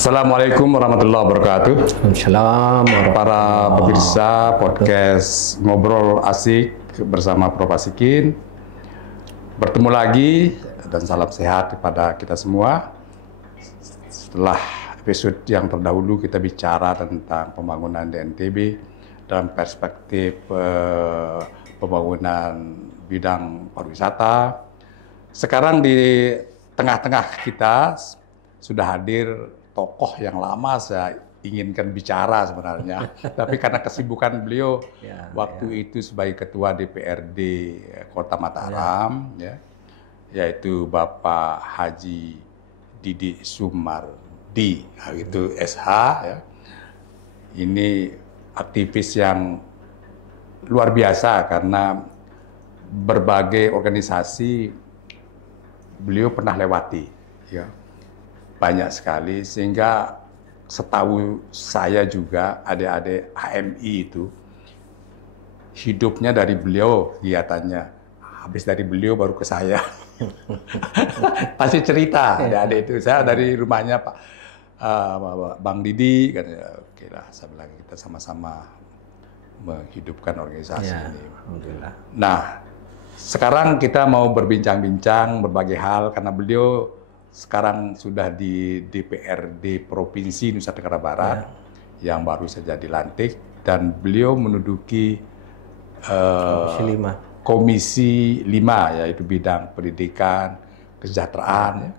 Assalamualaikum warahmatullahi wabarakatuh. Waalaikumsalam Para pemirsa podcast Ngobrol Asik bersama Prof. Asikin. Bertemu lagi dan salam sehat kepada kita semua. Setelah episode yang terdahulu kita bicara tentang pembangunan di NTB dalam perspektif pembangunan bidang pariwisata. Sekarang di tengah-tengah kita sudah hadir tokoh yang lama saya inginkan bicara sebenarnya, tapi karena kesibukan beliau waktu itu sebagai ketua DPRD Kota Mataram, yaitu Bapak Haji Didi Sumardi, itu SH. Ini aktivis yang luar biasa karena berbagai organisasi beliau pernah lewati, banyak sekali, sehingga setahu saya juga adik-adik HMI itu hidupnya dari beliau kegiatannya. Habis dari beliau baru ke saya. Pasti cerita adik-adik itu. Saya dari rumahnya Pak Bang Didi, katanya, oke lah, saya bilang kita sama-sama menghidupkan organisasi ini. Alhamdulillah. Nah, sekarang kita mau berbincang-bincang berbagai hal karena beliau sekarang sudah di DPRD Provinsi Nusa Tenggara Barat yang baru saja dilantik, dan beliau menduduki Komisi 5, yaitu bidang pendidikan, kesejahteraan,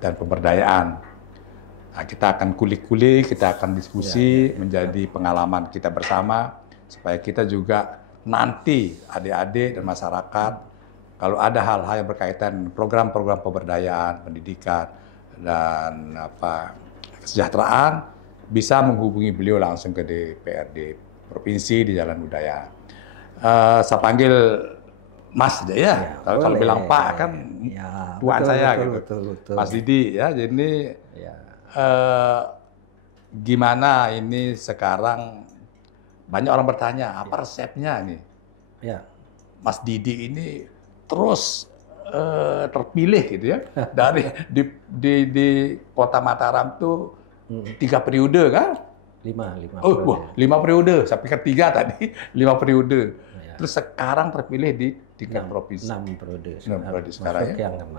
dan pemberdayaan. Nah, kita akan kulik-kulik, kita akan diskusi menjadi pengalaman kita bersama supaya kita juga nanti adik-adik dan masyarakat, kalau ada hal-hal yang berkaitan program-program pemberdayaan, pendidikan, dan kesejahteraan, bisa menghubungi beliau langsung ke DPRD Provinsi di Jalan Budaya. Saya panggil Mas aja ya. Kalau bilang Pak kan tuan saya gitu. Betul. Mas Didi ya. Jadi gimana ini sekarang banyak orang bertanya apa resepnya nih? Mas Didi ini terus terpilih gitu ya dari di Kota Mataram tuh 3 periode kan? 5 periode. Saya pikir 3 tadi, 5 periode. Terus sekarang terpilih di tingkat provinsi. 6 periode. 6 periode sekarang ya. Yang ke-6.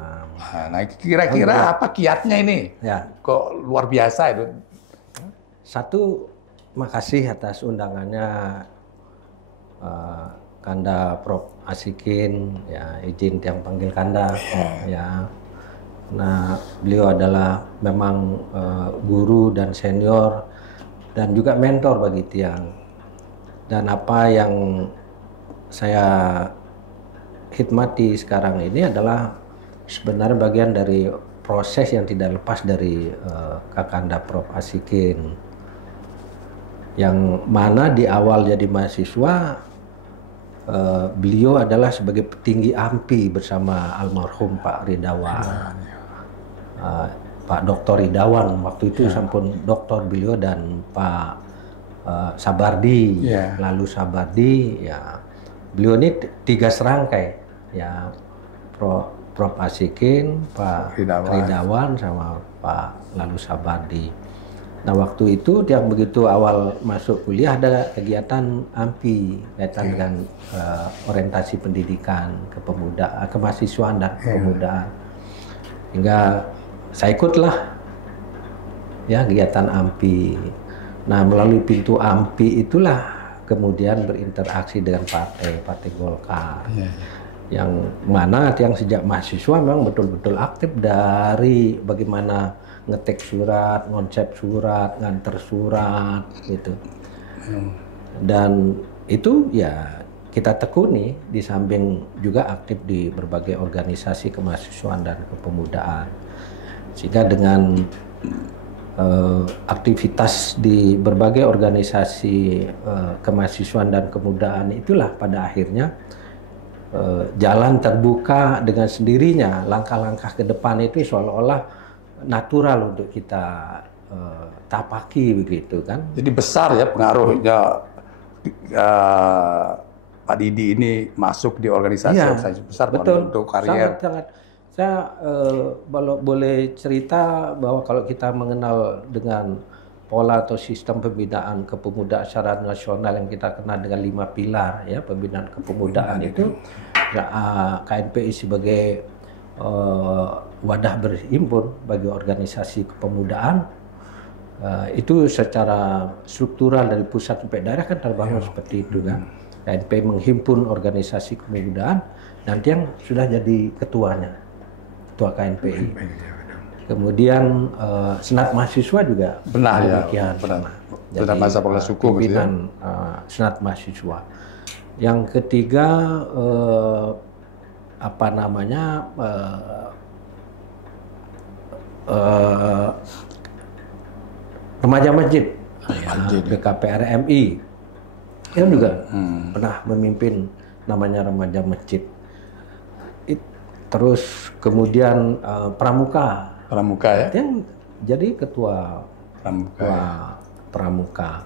Nah, kira-kira apa kiatnya ini? Kok luar biasa itu? Satu, makasih atas undangannya Kanda Prof. Asikin, izin yang panggil Kanda. Nah, beliau adalah memang guru dan senior dan juga mentor bagi Tiang. Dan apa yang saya khidmati sekarang ini adalah sebenarnya bagian dari proses yang tidak lepas dari Kakanda Prof. Asikin, yang mana di awal jadi mahasiswa beliau adalah sebagai petinggi AMPI bersama almarhum Pak Ridawan, Pak Dr. Ridawan waktu itu, sampun doktor beliau, dan Pak Sabardi, lalu Sabardi, beliau ini 3 serangkai, Prof. Asikin, Pak Ridawan, sama Pak lalu Sabardi. Nah, waktu itu yang begitu awal masuk kuliah ada kegiatan AMPI kaitan dengan orientasi pendidikan, kepemudaan, kemahasiswaan dan kepemudaan. Hingga saya ikutlah kegiatan AMPI. Nah, melalui pintu AMPI itulah kemudian berinteraksi dengan Partai Golkar. Yang mana yang sejak mahasiswa memang betul-betul aktif dari bagaimana ngetik surat, ngonsep surat, nganter surat gitu. Dan itu kita tekuni, di samping juga aktif di berbagai organisasi kemahasiswaan dan kepemudaan. Sehingga dengan aktivitas di berbagai organisasi kemahasiswaan dan kepemudaan itulah pada akhirnya jalan terbuka dengan sendirinya. Langkah-langkah ke depan itu seolah-olah natural untuk kita tapaki begitu kan. Jadi besar ya pengaruhnya Pak Didi ini masuk di organisasi besar, betul, untuk karier. Sangat Saya boleh cerita bahwa kalau kita mengenal dengan pola atau sistem pembinaan kepemudaan secara nasional yang kita kenal dengan 5 pilar ya pembinaan kepemudaan itu KNPI sebagai wadah berhimpun bagi organisasi kepemudaan itu secara struktural dari pusat sampai daerah kan terbangun seperti itu kan. KNPI menghimpun organisasi kepemudaan dan yang sudah jadi ketuanya. Ketua KNPI. Kemudian Senat Mahasiswa juga demikian. Jadi masa suku pimpinan Senat Mahasiswa. Yang ketiga Remaja Masjid, BKPRMI. Yang juga pernah memimpin namanya Remaja Masjid. Terus kemudian Pramuka ya? Yang jadi ketua Pramuka.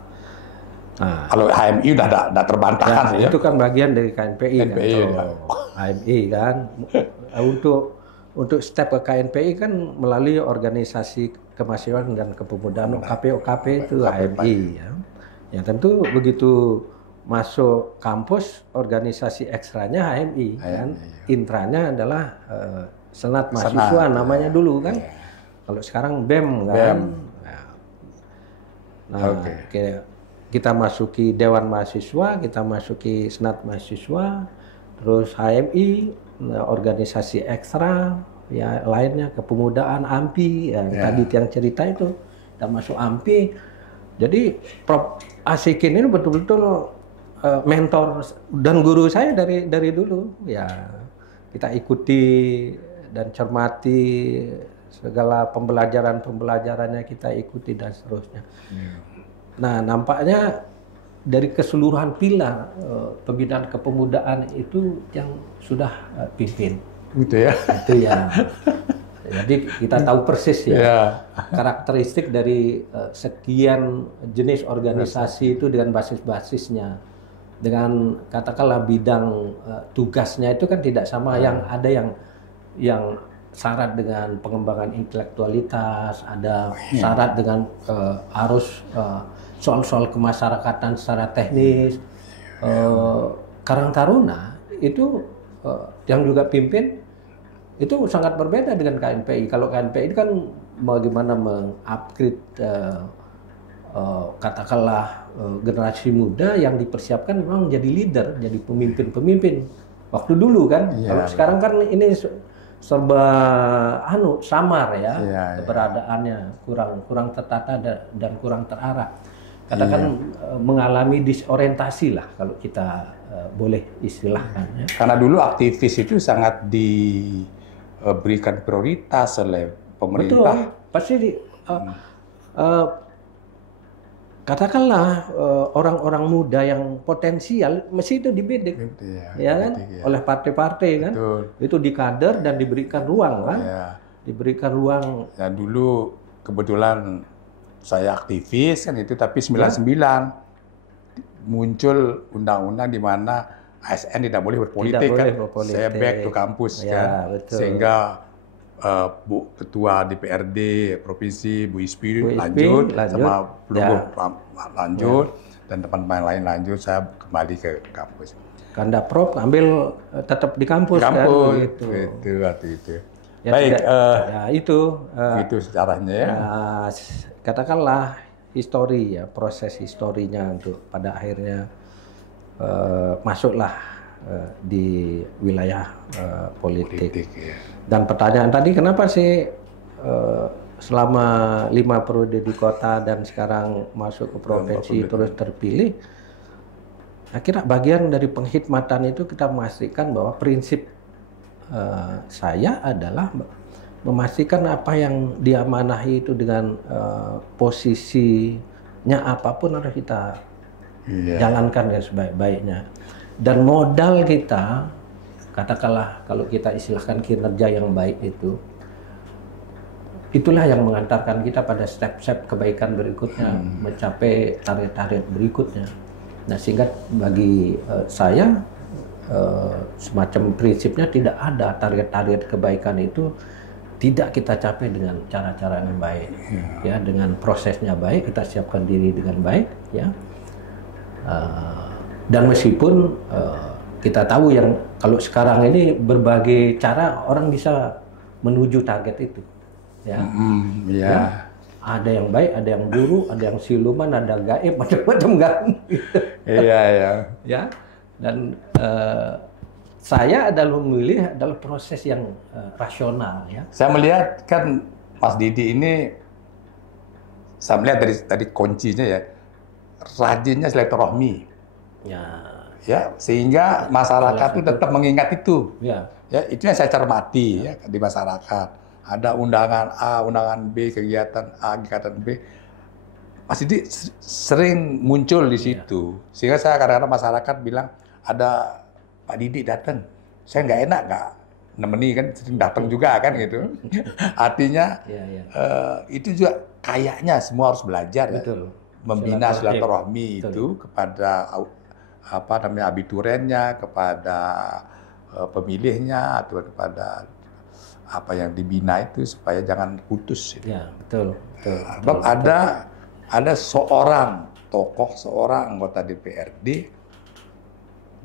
Nah, kalau HMI udah terbantahkan ya. Itu kan bagian dari KNPI kan. HMI kan. Untuk step ke KNPI kan melalui organisasi kemahasiswaan dan kepemudaan OKP itu HMI ya. Ya tentu begitu masuk kampus organisasi ekstranya HMI kan. Intranya adalah Senat Mahasiswa namanya dulu kan. Kalau sekarang BEM kan. Kita masuki Dewan Mahasiswa, kita masuki Senat Mahasiswa, terus HMI, organisasi ekstra ya lainnya kepemudaan AMPI tadi yang cerita itu kita masuk AMPI. Jadi Prof Asikin ini betul-betul mentor dan guru saya dari dulu ya. Kita ikuti dan cermati segala pembelajarannya kita ikuti dan seterusnya. Nah, nampaknya dari keseluruhan pilar pembinaan kepemudaan itu yang sudah pimpin. Gitu ya. Itu ya. Jadi kita tahu persis ya karakteristik dari sekian jenis organisasi itu dengan basis-basisnya, dengan katakanlah bidang tugasnya itu kan tidak sama. Yang ada yang syarat dengan pengembangan intelektualitas, ada syarat dengan harus soal-soal kemasyarakatan secara teknis. Karang Taruna itu yang juga pimpin itu sangat berbeda dengan KNPI. Kalau KNPI kan bagaimana mengupgrade katakanlah generasi muda yang dipersiapkan memang jadi leader, jadi pemimpin-pemimpin. Waktu dulu kan, kalau sekarang kan ini serba samar ya, keberadaannya kurang tertata dan kurang terarah. Katakan mengalami disorientasi lah kalau kita boleh istilahkan. Ya. Karena dulu aktivis itu sangat diberikan prioritas oleh pemerintah. Betul, pasti katakanlah orang-orang muda yang potensial mesti itu dibidik, ya kan, oleh partai-partai kan, itu dikader dan diberikan ruang kan, diberikan ruang. Ya dulu kebetulan saya aktivis kan itu, tapi 99 muncul undang-undang di mana ASN tidak boleh berpolitik kan, saya back to kampus kan, betul. Sehingga Bu Ketua DPRD Provinsi Bu Ispi lanjut sama lanjut dan teman-teman lain lanjut, saya kembali ke kampus. Kanda Prof ambil tetap di kampus kan gitu. Itu waktu itu. Ya, baik, itu sejarahnya ya. Katakanlah histori ya, proses historinya untuk pada akhirnya masuklah di wilayah politik. Ya. Dan pertanyaan tadi, kenapa sih selama 5 periode di kota dan sekarang masuk ke provinsi terus terpilih? Akhirnya bagian dari penghikmatan itu kita memastikan bahwa prinsip saya adalah memastikan apa yang diamanahi itu dengan posisinya apapun harus kita jalankan dengan sebaik-baiknya. Dan modal kita, katakanlah kalau kita istilahkan kinerja yang baik itu, itulah yang mengantarkan kita pada step-step kebaikan berikutnya, mencapai target-target berikutnya. Nah, sehingga bagi saya semacam prinsipnya tidak ada target-target kebaikan itu tidak kita capai dengan cara-cara yang baik, ya, dengan prosesnya baik, kita siapkan diri dengan baik, ya. Dan meskipun kita tahu yang kalau sekarang ini berbagai cara orang bisa menuju target itu, ya. Ya. Ada yang baik, ada yang buruk, ada yang siluman, ada gaib, macam-macam kan. Iya, iya. Ya. Dan saya adalah memilih adalah proses yang rasional, ya. Saya melihat kan Mas Didi ini, saya melihat dari tadi kuncinya ya, rajinnya silaturahmi. Ya. Ya, sehingga masyarakat itu tetap mengingat itu. Ya. Ya, itu yang saya cermati ya di masyarakat. Ada undangan A, undangan B, kegiatan A, kegiatan B. Mas Didi sering muncul di situ. Sehingga saya kadang-kadang masyarakat bilang, ada Pak Didi datang, saya nggak enak nggak nemeni kan, sering datang juga kan gitu. Artinya itu juga kayaknya semua harus belajar, betul, membina silaturahmi itu kepada apa namanya abiturennya, kepada pemilihnya atau kepada apa yang dibina itu supaya jangan putus. Gitu. Ya, betul. Sebab ada seorang tokoh, seorang anggota DPRD.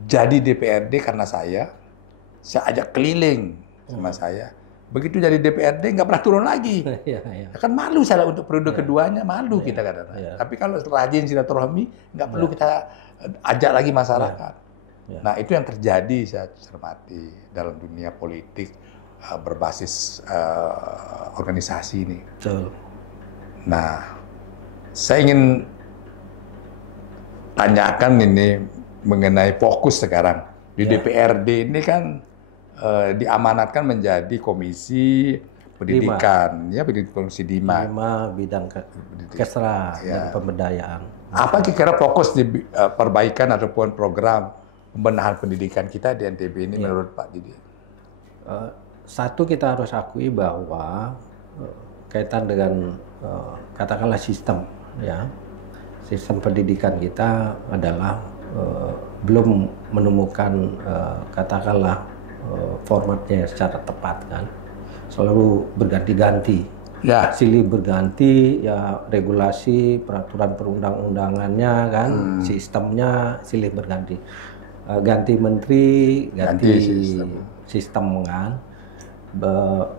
Jadi DPRD karena saya ajak keliling sama saya. Begitu jadi DPRD nggak pernah turun lagi. Kan malu saya untuk periode keduanya, malu kita kadang-kadang. Tapi kalau rajin silaturahmi, nggak perlu kita ajak lagi masyarakat. Nah itu yang terjadi saya cermati dalam dunia politik berbasis organisasi ini. Betul. Nah saya ingin tanyakan ini mengenai fokus sekarang di DPRD ini kan diamanatkan menjadi komisi pendidikan, ya komisi DIMA. Bidang kesra dan pemberdayaan. Apa kira-kira fokus di perbaikan ataupun program pembenahan pendidikan kita di NTB ini menurut Pak Didi? Satu kita harus akui bahwa kaitan dengan katakanlah sistem, ya, sistem pendidikan kita adalah belum menemukan katakanlah formatnya secara tepat kan, selalu berganti-ganti, silih berganti, ya regulasi peraturan perundang-undangannya kan, sistemnya silih berganti, ganti menteri, ganti sistem kan,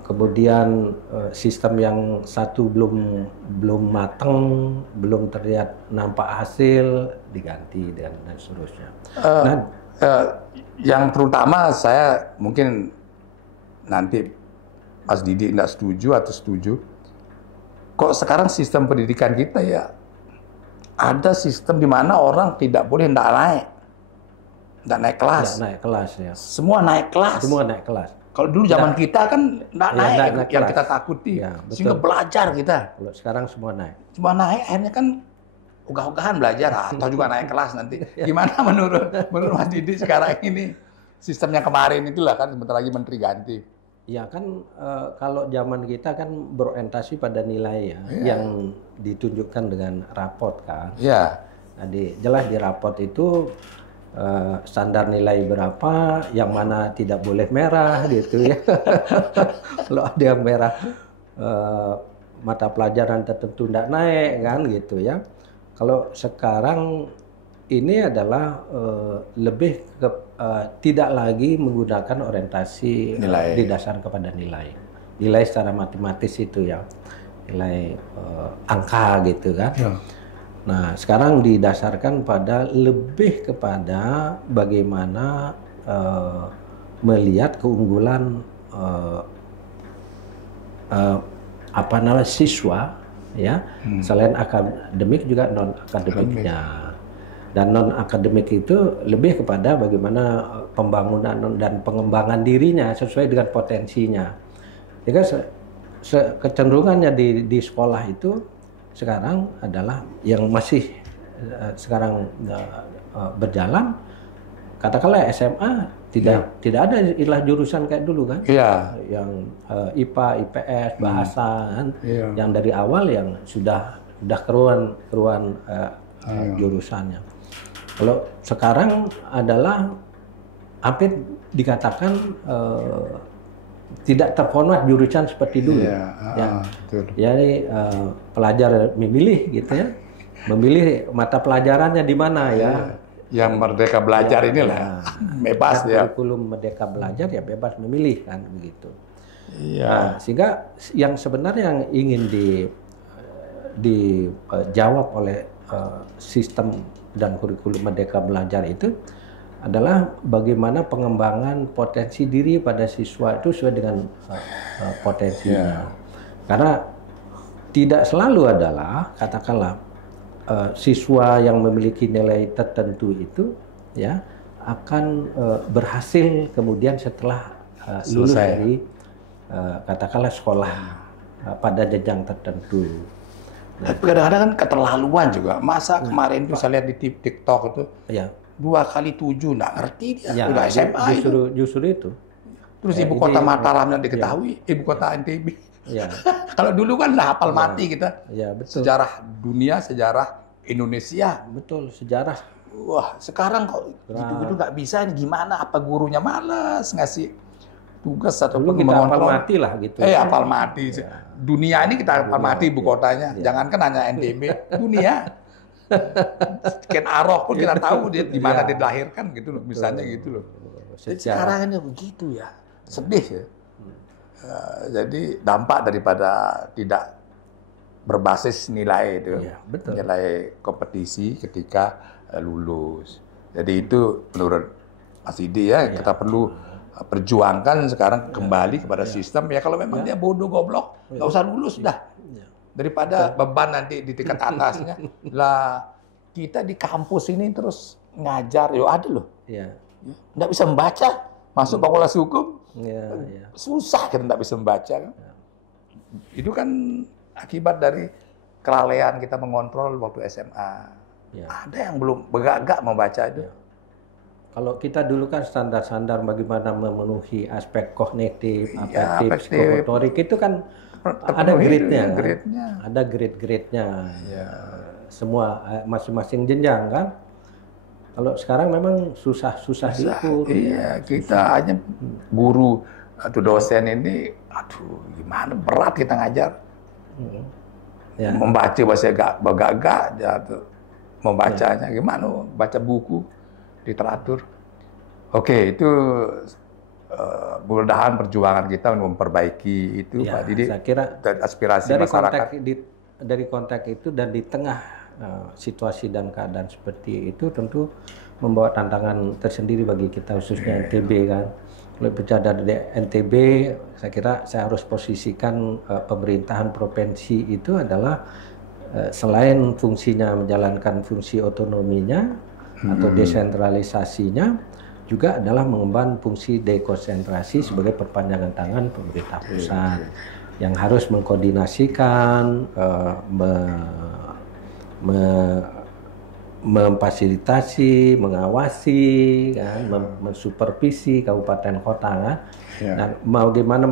kemudian sistem yang satu belum matang, belum terlihat nampak hasil, diganti dan seterusnya. Yang terutama saya mungkin nanti Mas Didi tidak setuju atau setuju, kok sekarang sistem pendidikan kita ya ada sistem di mana orang tidak boleh tidak naik kelas. Naik kelas ya. Semua naik kelas. Semua naik kelas. Kalau dulu zaman kita kan nggak naik yang kita takuti, sehingga belajar kita. Kalau sekarang semua naik. Semua naik, akhirnya kan ogah-ogahan belajar atau juga naik kelas nanti. Gimana menurut Mas Didi sekarang ini sistemnya kemarin itulah kan sebentar lagi menteri ganti. Ya kan kalau zaman kita kan berorientasi pada nilai ya, yang ditunjukkan dengan raport kan. Iya. Jadi jelas di raport itu standar nilai berapa, yang mana tidak boleh merah gitu ya. Kalau ada yang merah mata pelajaran tertentu tidak naik kan gitu ya. Kalau sekarang ini adalah lebih ke tidak lagi menggunakan orientasi didasarkan kepada nilai secara matematis itu ya, nilai angka gitu kan. Nah, sekarang didasarkan pada lebih kepada bagaimana melihat keunggulan siswa ya, selain akademik juga non akademiknya. Dan non akademik itu lebih kepada bagaimana pembangunan dan pengembangan dirinya sesuai dengan potensinya. Jadi kecenderungannya di sekolah itu sekarang adalah yang masih sekarang berjalan, katakanlah SMA tidak ada istilah jurusan kayak dulu kan, yang IPA, IPS, bahasa kan, yang dari awal yang sudah keruan jurusannya. Kalau sekarang adalah hampir dikatakan tidak terpenuhi jurusan seperti dulu. Betul. Jadi pelajar memilih gitu ya, memilih mata pelajarannya di mana ya. Yang merdeka belajar inilah bebas ya. Kurikulum merdeka belajar ya bebas memilih kan begitu. Nah, sehingga yang sebenarnya yang ingin dijawab oleh sistem dan kurikulum merdeka belajar itu adalah bagaimana pengembangan potensi diri pada siswa itu sesuai dengan potensinya. Karena tidak selalu adalah katakanlah siswa yang memiliki nilai tertentu itu ya akan berhasil kemudian setelah lulus dari katakanlah sekolah pada jenjang tertentu. Tapi kadang-kadang kan keterlaluan juga. Masa kemarin tuh saya lihat di TikTok itu 2 kali 7 nggak ngerti dia, udah SMA justru itu. Terus ibu kota Mataram yang diketahui, ibu kota NTB. Kalau dulu kan udah hafal mati kita. Betul. Sejarah dunia, sejarah Indonesia. Betul, sejarah. Wah, sekarang kok gitu-gitu nggak bisa, gimana? Apa gurunya malas ngasih tugas ataupun kita hafal mati lah gitu. Hafal mati. Dunia ini kita hafal mati ibu kotanya. Jangankan hanya NTB, dunia. Ken Arok pun kita tahu dia di mana dia dilahirkan gitu loh, misalnya gitu loh. Jadi sekarang ini begitu ya, sedih ya. Jadi dampak daripada tidak berbasis nilai itu, nilai kompetisi ketika lulus. Jadi itu menurut Mas Didi ya, kita perlu perjuangkan sekarang kembali kepada sistem ya. Kalau memang dia bodoh goblok, nggak usah lulus dah. Daripada beban nanti di tingkat atasnya. Lah kita di kampus ini terus ngajar, ada loh. Nggak bisa membaca, masuk fakultas hukum, susah kita nggak bisa membaca. Kan? Itu kan akibat dari kelalaian kita mengontrol waktu SMA. Ada yang belum begak-gak membaca itu. Kalau kita dulu kan standar-standar bagaimana memenuhi aspek kognitif, afektif, psikomotorik itu kan ada grade-nya, ada grade-grade-nya, semua masing-masing jenjang kan. Kalau sekarang memang susah diukur. Iya, kita hanya guru atau dosen ini, gimana berat kita ngajar. Membaca bahasa gagak, membacanya gimana? Baca buku, literatur. Oke, itu mudah-mudahan perjuangan kita untuk memperbaiki itu, Pak Didi. Saya kira aspirasi dari masyarakat. Dari konteks itu dan di tengah situasi dan keadaan seperti itu tentu membawa tantangan tersendiri bagi kita khususnya NTB kan. Kalau bicara dari NTB, saya kira saya harus posisikan pemerintahan provinsi itu adalah selain fungsinya menjalankan fungsi otonominya atau desentralisasinya, juga adalah mengembangkan fungsi dekonsentrasi sebagai perpanjangan tangan pemerintah pusat yang harus mengkoordinasikan, memfasilitasi, mengawasi, kan, mensupervisi kabupaten kota, kan, dan bagaimana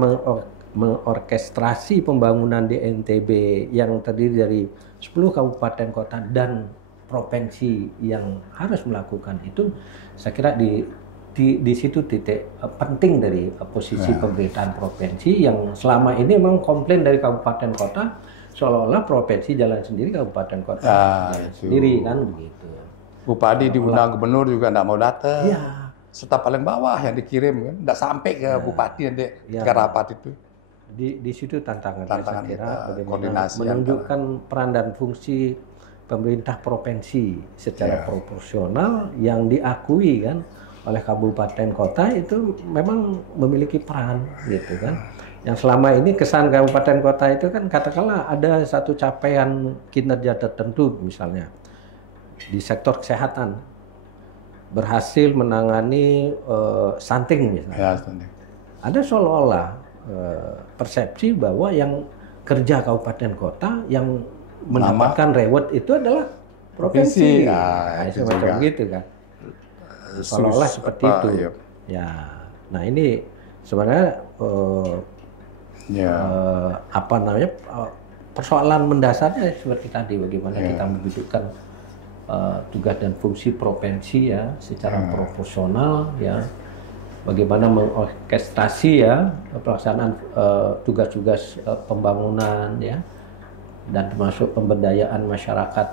mengorkestrasi pembangunan di NTB yang terdiri dari 10 kabupaten kota dan provinsi yang harus melakukan itu. Saya kira di situ titik penting dari posisi pemerintahan provinsi yang selama ini memang komplain dari kabupaten kota seolah-olah provinsi jalan sendiri, kabupaten kota sendiri kan begitu. Bupati diundang gubernur juga nggak mau datang. Staf paling bawah yang dikirim kan, nggak sampai ke bupati nanti ke rapat itu. Di situ tantangan saya kira bagaimana koordinasi menunjukkan peran dan fungsi pemerintah provinsi secara proporsional yang diakui kan oleh kabupaten kota itu memang memiliki peran gitu kan. Yang selama ini kesan kabupaten kota itu kan katakanlah ada satu capaian kinerja tertentu misalnya di sektor kesehatan berhasil menangani stunting misalnya. Ada seolah-olah persepsi bahwa yang kerja kabupaten kota yang mendapatkan reward itu adalah provinsi. Semacam gitu kan. Seolah-olah seperti itu. Nah ini sebenarnya apa namanya persoalan mendasarnya seperti tadi bagaimana kita mewujudkan tugas dan fungsi provinsi ya secara proporsional ya bagaimana mengorkestrasi ya pelaksanaan tugas-tugas pembangunan ya, dan termasuk pemberdayaan masyarakat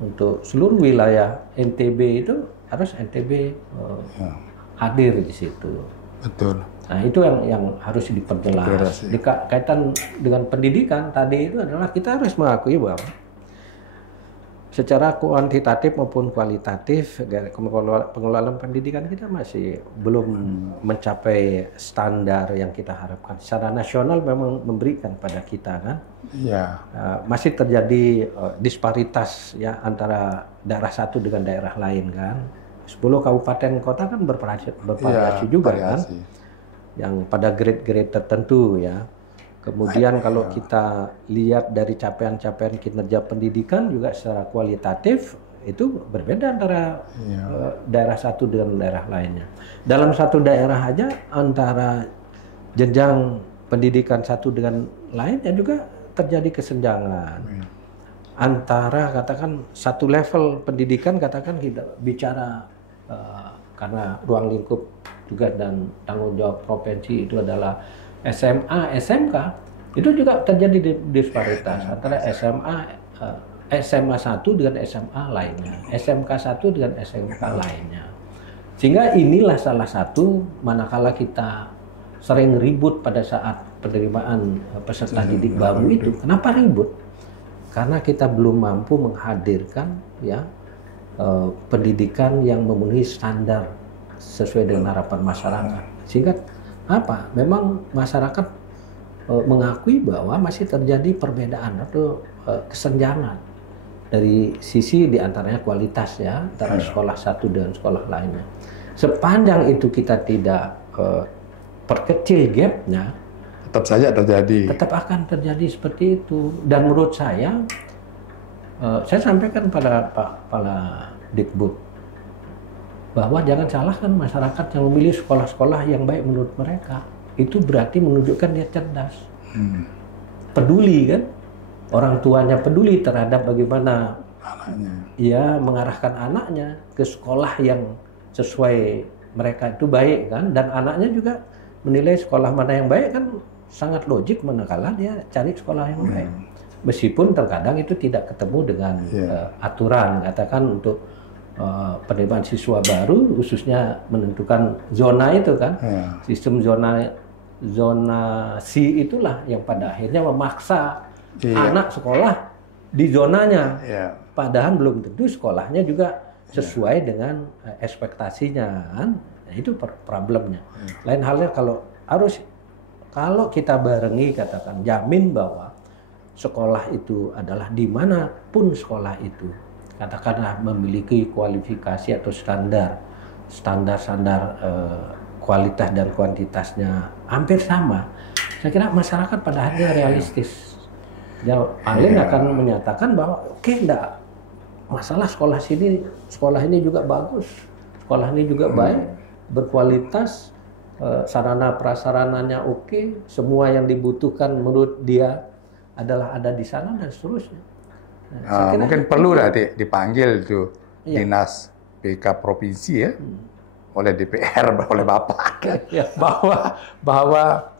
untuk seluruh wilayah NTB itu harus NTB hadir di situ. Betul. Nah itu yang harus diperjelas. Kaitan dengan pendidikan tadi itu adalah kita harus mengakui bahwa secara kuantitatif maupun kualitatif pengelolaan pendidikan kita masih belum mencapai standar yang kita harapkan. Secara nasional memang memberikan pada kita kan, masih terjadi disparitas ya antara daerah satu dengan daerah lain kan. 10 kabupaten kota kan bervariasi juga kan, yang pada grade-grade tertentu ya. Kemudian kalau kita lihat dari capaian-capaian kinerja pendidikan juga secara kualitatif itu berbeda antara daerah satu dengan daerah lainnya. Dalam satu daerah aja antara jenjang pendidikan satu dengan lainnya juga terjadi kesenjangan. Antara katakan satu level pendidikan katakan kita bicara karena ruang lingkup juga dan tanggung jawab provinsi itu adalah SMA, SMK, itu juga terjadi disparitas antara SMA 1 dengan SMA lainnya, SMK 1 dengan SMK lainnya. Sehingga inilah salah satu manakala kita sering ribut pada saat penerimaan peserta didik baru itu. Kenapa ribut? Karena kita belum mampu menghadirkan ya pendidikan yang memenuhi standar sesuai dengan harapan masyarakat. Sehingga apa? Memang masyarakat mengakui bahwa masih terjadi perbedaan atau kesenjangan dari sisi diantaranya kualitas ya antara sekolah satu dengan sekolah lainnya. Sepanjang itu kita tidak perkecil gapnya, tetap saja terjadi. Tetap akan terjadi seperti itu. Dan menurut saya sampaikan pada Pak Kepala Dikbud bahwa jangan salahkan masyarakat yang memilih sekolah-sekolah yang baik menurut mereka. Itu berarti menunjukkan dia cerdas. Peduli kan? Orang tuanya peduli terhadap bagaimana anaknya. Ia mengarahkan anaknya ke sekolah yang sesuai mereka itu baik kan? Dan anaknya juga menilai sekolah mana yang baik kan sangat logik manakala dia cari sekolah yang baik. Meskipun terkadang itu tidak ketemu dengan aturan, katakan untuk penerimaan siswa baru khususnya menentukan zona itu kan, sistem zonasi itulah yang pada akhirnya memaksa anak sekolah di zonanya, padahal belum tentu sekolahnya juga sesuai dengan ekspektasinya kan. Nah, itu problemnya. Lain halnya kalau kita barengi katakan jamin bahwa sekolah itu adalah dimanapun sekolah itu katakanlah memiliki kualifikasi atau standar kualitas dan kuantitasnya hampir sama, saya kira masyarakat pada akhirnya realistis. Ya, paling akan menyatakan bahwa enggak masalah sekolah ini juga bagus, sekolah ini juga baik, berkualitas, sarana prasarananya oke, semua yang dibutuhkan menurut dia adalah ada di sana dan seterusnya. Mungkin perlu dipanggil tuh dinas PK provinsi ya oleh DPR oleh Bapak bahwa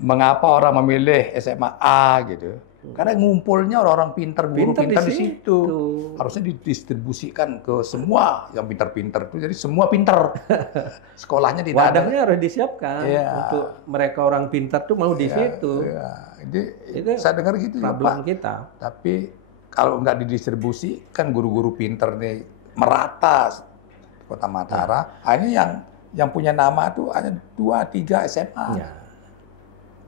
mengapa orang memilih SMA A gitu, karena ngumpulnya orang-orang guru pintar di situ. Harusnya didistribusikan ke semua yang pintar-pintar itu, jadi semua pintar. Sekolahnya tidak ada. Wadahnya harus disiapkan untuk mereka orang pintar tuh mau di situ. Jadi itu saya dengar gitu problem Pak. Kita. Tapi kalau nggak didistribusi, kan guru-guru pinter nih merata Kota Mataram. Ini yang punya nama tuh hanya 2-3 SMA.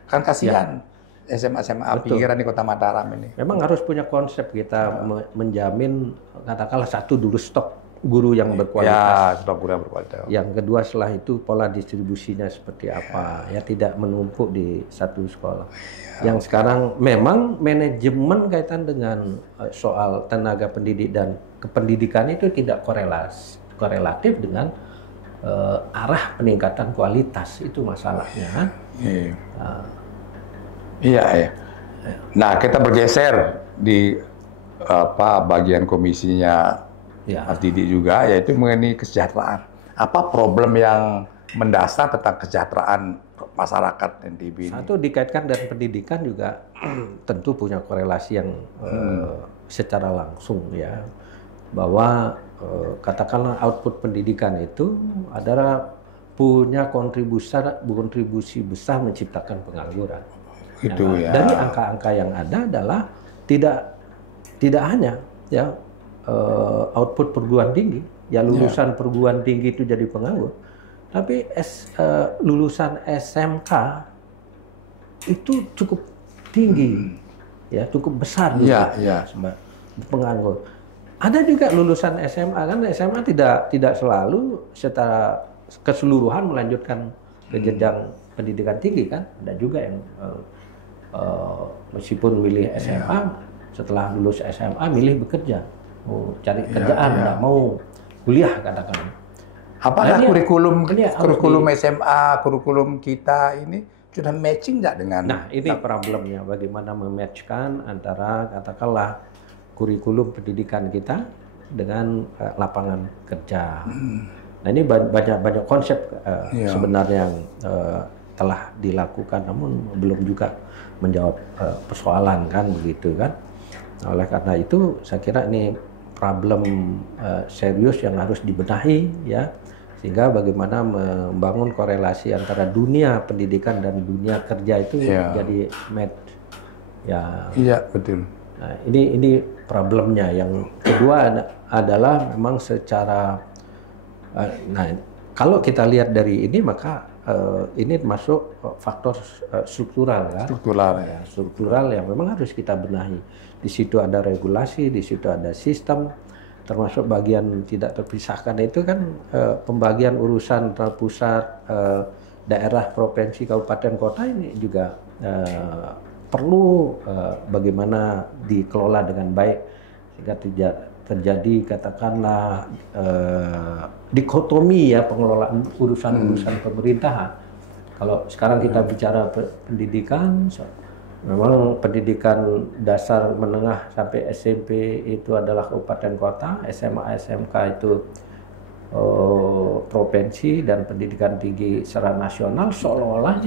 Kan kasihan SMA pinggiran di Kota Mataram ini. Memang harus punya konsep kita menjamin katakanlah satu dulu stok guru yang berkualitas. Stok guru yang berkualitas. Yang kedua setelah itu pola distribusinya seperti apa, ya tidak menumpuk di satu sekolah. Yang sekarang memang manajemen kaitan dengan soal tenaga pendidik dan kependidikan itu tidak korelatif dengan arah peningkatan kualitas, itu masalahnya. Iya. Nah, kita bergeser di bagian komisinya Mas Didi juga, yaitu mengenai kesejahteraan. Apa problem yang mendasar tentang kesejahteraan masyarakat NTB ini. Satu dikaitkan dengan pendidikan juga tentu punya korelasi yang secara langsung ya, bahwa katakanlah output pendidikan itu adalah punya kontribusi besar menciptakan pengangguran. Itu ya. Dari angka-angka yang ada adalah tidak hanya ya output perguruan tinggi, ya lulusan perguruan tinggi itu jadi penganggur, tapi lulusan SMK itu cukup tinggi, ya cukup besar juga penganggur. Ada juga lulusan SMA, kan SMA tidak selalu secara keseluruhan melanjutkan ke jenjang pendidikan tinggi kan. Ada juga yang meskipun milih SMA, setelah lulus SMA milih bekerja, mau cari kerjaan, nggak mau kuliah katakan. Apakah kurikulum SMA, kurikulum kita ini sudah matching nggak dengan? Nah ini problemnya, bagaimana mematchkan antara katakanlah kurikulum pendidikan kita dengan lapangan kerja. Nah ini banyak konsep sebenarnya yang telah dilakukan, namun belum juga menjawab persoalan kan begitu kan. Oleh karena itu saya kira ini problem serius yang harus dibenahi ya, sehingga bagaimana membangun korelasi antara dunia pendidikan dan dunia kerja itu jadi match ya. Iya betul. Nah, ini problemnya. Yang kedua adalah memang secara kalau kita lihat dari ini maka ini masuk faktor struktural kan. Struktural yang memang harus kita benahi. Di situ ada regulasi, di situ ada sistem, termasuk bagian tidak terpisahkan itu kan pembagian urusan antara pusat, daerah, provinsi, kabupaten, kota ini juga perlu bagaimana dikelola dengan baik sehingga tidak terjadi katakanlah dikotomi ya pengelolaan urusan pemerintahan. Kalau sekarang kita bicara pendidikan, memang pendidikan dasar menengah sampai SMP itu adalah kabupaten kota, SMA SMK itu provinsi, dan pendidikan tinggi secara nasional seolah-olah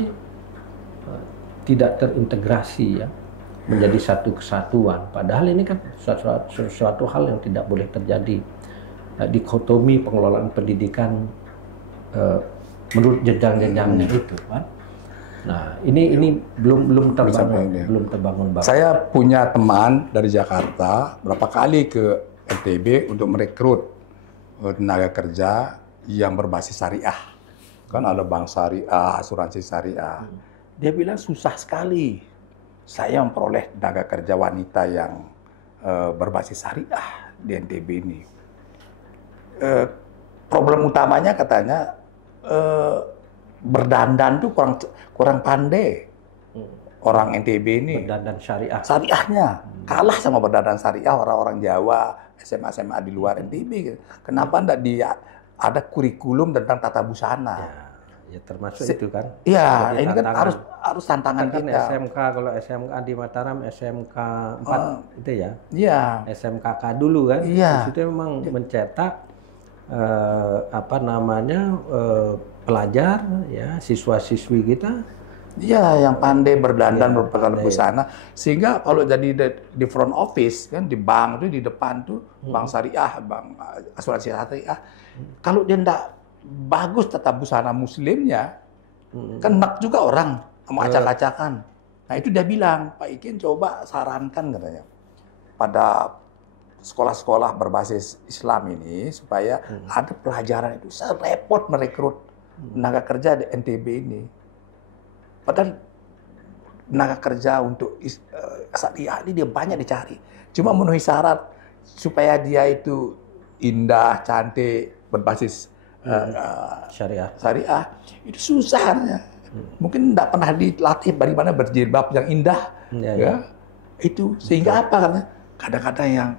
tidak terintegrasi ya menjadi satu kesatuan. Padahal ini kan sesuatu hal yang tidak boleh terjadi. Dikotomi pengelolaan pendidikan menurut jenjang-jenjangnya itu kan. Nah ini belum terbangun. Saya punya teman dari Jakarta berapa kali ke NTB untuk merekrut tenaga kerja yang berbasis syariah. Kan ada bank syariah, asuransi syariah. Dia bilang susah sekali saya memperoleh tenaga kerja wanita yang berbasis syariah di NTB ini. Problem utamanya katanya berdandan tuh kurang pandai orang NTB ini. Berdandan syariah. Syariahnya kalah sama berdandan syariah orang-orang Jawa, SMA di luar NTB. Kenapa enggak ada kurikulum tentang tata busana? Ya termasuk itu kan. Iya, ini kan harus tantangan kita. SMK, kalau SMK di Mataram SMK 4 itu ya. Iya. SMKK dulu kan. Iya. Di situ memang mencetak pelajar ya, siswa-siswi kita. Iya, yang pandai berdandan berpakaian busana, sehingga kalau jadi di front office kan di bank itu di depan tuh bank syariah, bank asuransi syariah. Kalau dia enggak bagus tata busana muslimnya, kan enak juga orang mau acak-acakan. Nah itu dia bilang, Pak Ikin coba sarankan katanya pada sekolah-sekolah berbasis Islam ini supaya ada pelajaran itu. Saya repot merekrut tenaga kerja di NTB ini. Padahal tenaga kerja untuk syariah ini dia banyak dicari. Cuma memenuhi syarat supaya dia itu indah, cantik, berbasis syariah itu susah. Mungkin tidak pernah dilatih bagaimana berjilbab yang indah, itu sehingga apa karena kadang-kadang yang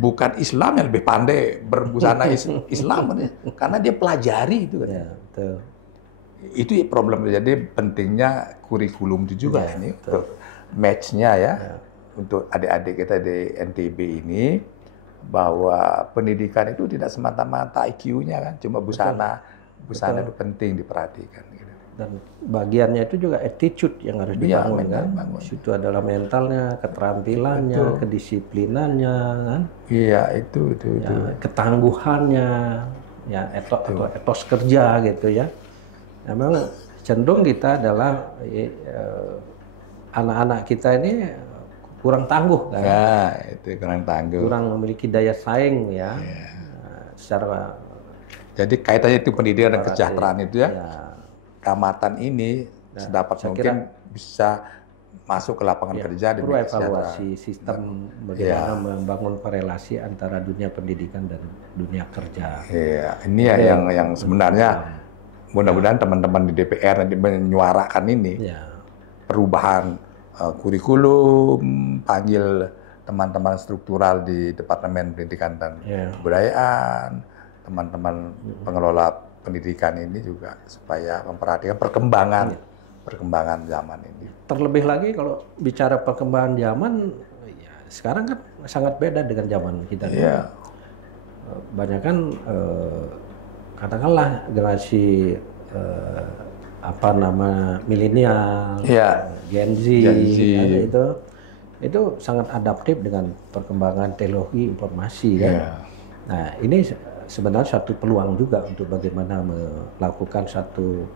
bukan Islam yang lebih pandai berbusana Islam karena dia pelajari itu kan. Itu problem. Jadi pentingnya kurikulum itu juga ini untuk match-nya ya untuk adik-adik kita di NTB ini. Bahwa pendidikan itu tidak semata-mata IQ-nya kan, cuma busana busana itu penting diperhatikan. Gitu. Dan bagiannya itu juga attitude yang harus dibangun kan. Itu adalah mentalnya, keterampilannya, kedisiplinannya kan. Iya, itu. Ya, ketangguhannya, ya etos kerja gitu ya. Memang cenderung kita adalah anak-anak kita ini kurang tangguh kan. Ya, itu kurang tangguh. Kurang memiliki daya saing ya. Secara jadi kaitannya itu pendidikan dan kesejahteraan itu ya. Keamatan ini sedapat mungkin bisa masuk ke lapangan kerja dan evaluasi sistem bagaimana membangun korelasi antara dunia pendidikan dan dunia kerja. Iya, ini ya yang sebenarnya mudah-mudahan teman-teman di DPR nanti menyuarakan ini perubahan kurikulum, panggil teman-teman struktural di Departemen Pendidikan dan Kebudayaan, teman-teman pengelola pendidikan ini juga supaya memperhatikan perkembangan zaman ini. Terlebih lagi kalau bicara perkembangan zaman, ya, sekarang kan sangat beda dengan zaman kita. Yeah. Banyak kan katakanlah generasi milenial, Gen Z. Itu sangat adaptif dengan perkembangan teknologi informasi kan. Nah ini sebenarnya satu peluang juga untuk bagaimana melakukan satu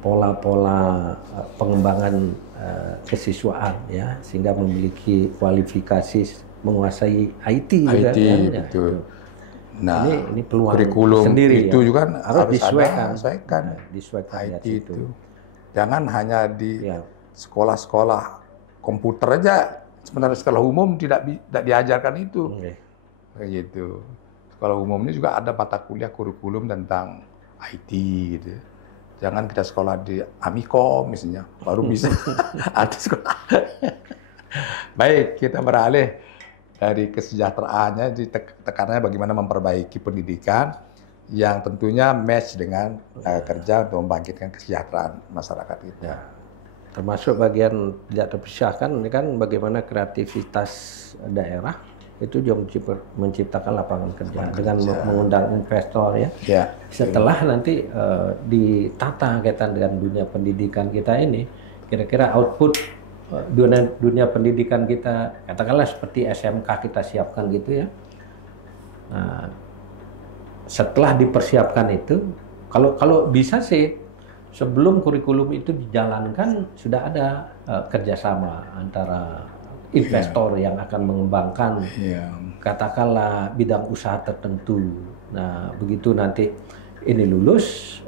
pola-pola pengembangan kesiswaan ya, sehingga memiliki kualifikasi menguasai IT juga kan. Betul. Nah, ini peluang kurikulum sendiri itu ya. juga harus disesuaikan IT itu. Jangan hanya di sekolah-sekolah komputer aja. Sebenarnya sekolah umum tidak diajarkan itu. Kayak gitu. Sekolah umum ini juga ada mata kuliah kurikulum tentang IT gitu. Jangan kita sekolah di Amikom misalnya, baru bisa ada sekolah. Baik, kita beralih dari kesejahteraannya, tekanannya bagaimana memperbaiki pendidikan yang tentunya match dengan kerja untuk membangkitkan kesejahteraan masyarakat kita. Termasuk bagian tidak terpisahkan ini kan bagaimana kreativitas daerah itu juga menciptakan lapangan kerja dengan mengundang investor ya. Setelah nanti ditata kaitan dengan dunia pendidikan kita ini, kira-kira output dunia pendidikan kita, katakanlah seperti SMK kita siapkan gitu ya. Nah, setelah dipersiapkan itu, kalau bisa sih sebelum kurikulum itu dijalankan sudah ada kerjasama antara investor yang akan mengembangkan katakanlah bidang usaha tertentu. Nah begitu nanti ini lulus,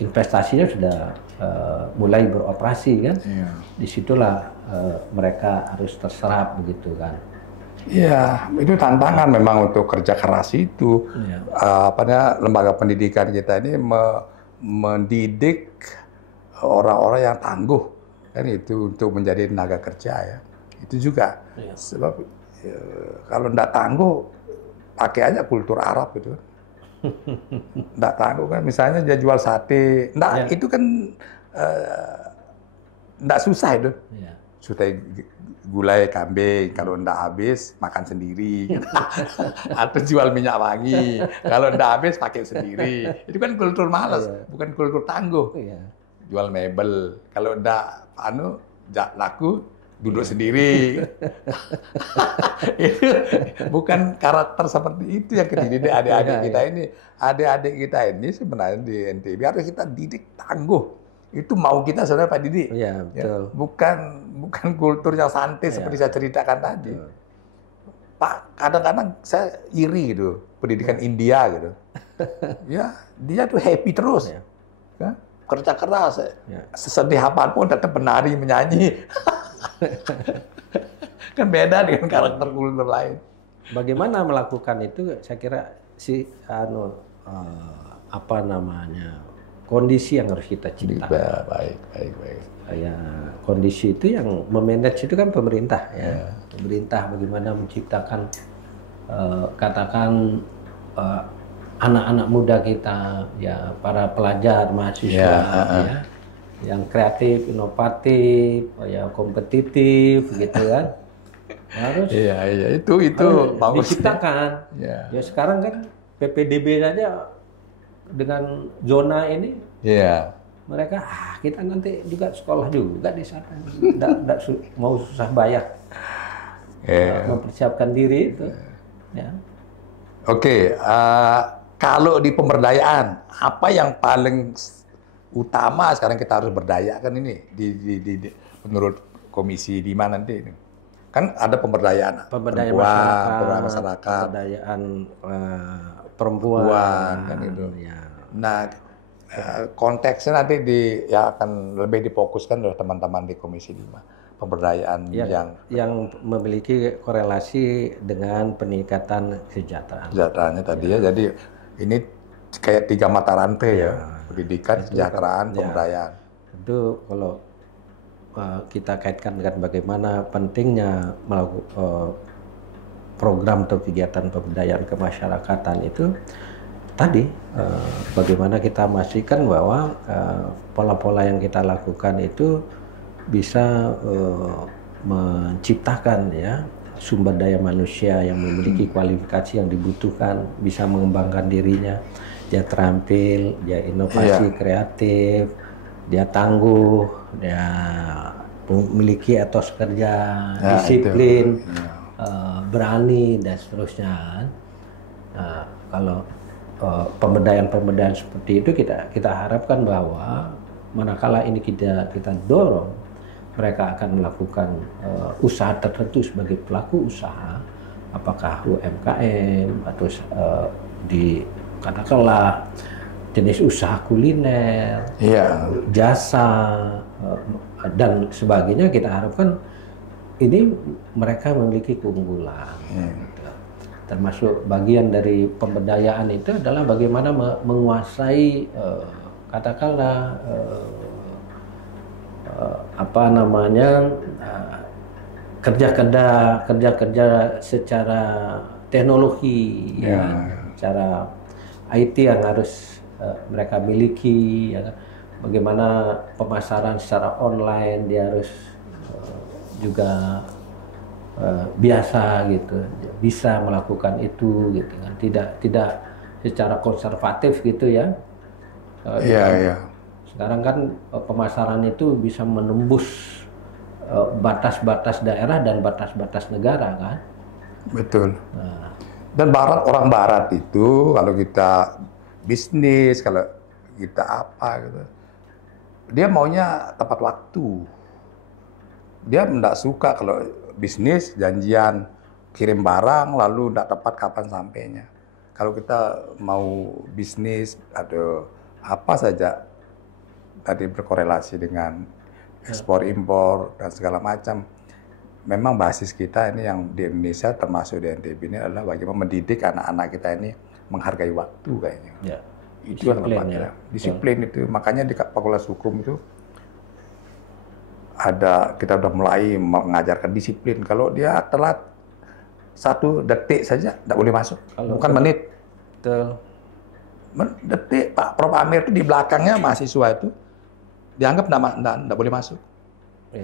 investasinya sudah mulai beroperasi kan. Disitulah mereka harus terserap begitu kan. Iya, itu tantangan memang untuk kerja keras itu. Lembaga pendidikan kita ini mendidik orang-orang yang tangguh kan itu untuk menjadi tenaga kerja ya. Itu juga sebab kalau enggak tangguh pakai aja kultur Arab gitu. Enggak tangguh kan misalnya dia jual sate, itu kan enggak susah itu. Sate gulai kambing kalau enggak habis makan sendiri. Atau jual minyak wangi, kalau enggak habis pakai sendiri. Itu kan kultur malas, bukan kultur tangguh. Jual mebel, kalau enggak laku duduk sendiri. Itu bukan karakter seperti itu yang dididik adik-adik kita ini. Adik-adik kita ini sebenarnya di NTB harus kita didik tangguh. Itu mau kita sebenarnya Pak Didi. Iya, betul. Bukan kultur yang santai seperti saya ceritakan tadi. Pak, kadang-kadang saya iri gitu, pendidikan India gitu. Ya, dia tuh happy terus. Kan? Kerja keras, sesedih apapun tetap menari, menyanyi. Kan beda dengan karakter kultur lain. Bagaimana melakukan itu? Saya kira kondisi yang harus kita ciptakan. Baik. Ya, kondisi itu yang memanage itu kan pemerintah ya. Pemerintah bagaimana menciptakan katakan anak-anak muda kita ya, para pelajar mahasiswa ya, yang kreatif, inovatif, ya kompetitif gitu kan. Harus itu bagus diciptakan. Ya sekarang kan PPDB saja dengan zona ini, Iya. mereka kita nanti juga sekolah juga di sana, nggak mau susah bayar, mempersiapkan diri itu. Ya. Oke, kalau di pemberdayaan, apa yang paling utama sekarang kita harus berdayakan ini menurut Komisi 5 nanti ini? Kan ada pemberdayaan masyarakat, pemberdayaan perempuan kan itu. Ya. Nah, konteksnya nanti akan lebih difokuskan oleh teman-teman di Komisi 5. Pemberdayaan yang memiliki korelasi dengan peningkatan kesejahteraan. Kesejahteraannya tadi ya. Jadi ini kayak 3 mata rantai ya. Pendidikan, kesejahteraan, pemberdayaan. Tentu kalau kita kaitkan dengan bagaimana pentingnya melakukan program atau kegiatan pemberdayaan kemasyarakatan itu tadi bagaimana kita memastikan bahwa pola-pola yang kita lakukan itu bisa menciptakan ya sumber daya manusia yang memiliki kualifikasi yang dibutuhkan, bisa mengembangkan dirinya, dia terampil, dia inovasi kreatif, dia tangguh, dia memiliki etos kerja, disiplin, berani dan seterusnya. Nah, kalau pemberdayaan seperti itu kita harapkan bahwa manakala ini kita dorong mereka akan melakukan usaha tertentu sebagai pelaku usaha, apakah UMKM atau katakanlah jenis usaha kuliner, jasa dan sebagainya. Kita harapkan ini mereka memiliki keunggulan. Termasuk bagian dari pemberdayaan itu adalah bagaimana menguasai katakanlah kerja-kerja secara teknologi, secara IT yang harus mereka miliki, ya kan? Bagaimana pemasaran secara online dia harus juga biasa gitu, bisa melakukan itu gitu kan, tidak secara konservatif gitu ya. Sekarang kan pemasaran itu bisa menembus batas-batas daerah dan batas-batas negara kan. Betul. Dan orang barat itu kalau kita bisnis, kalau kita apa gitu, dia maunya tepat waktu. Dia tidak suka kalau bisnis janjian kirim barang lalu tidak tepat kapan sampainya. Kalau kita mau bisnis atau apa saja tadi berkorelasi dengan ekspor impor dan segala macam, memang basis kita ini yang di Indonesia termasuk di NTB ini adalah bagaimana mendidik anak-anak kita ini menghargai waktu kayaknya. Itu yang lepasnya. Disiplin itu. Makanya di Fakultas Hukum itu kita udah mulai mengajarkan disiplin. Kalau dia telat 1 detik saja tidak boleh masuk. Bukan menit. Detik. Pak Prof Amir itu di belakangnya mahasiswa itu dianggap tidak boleh masuk.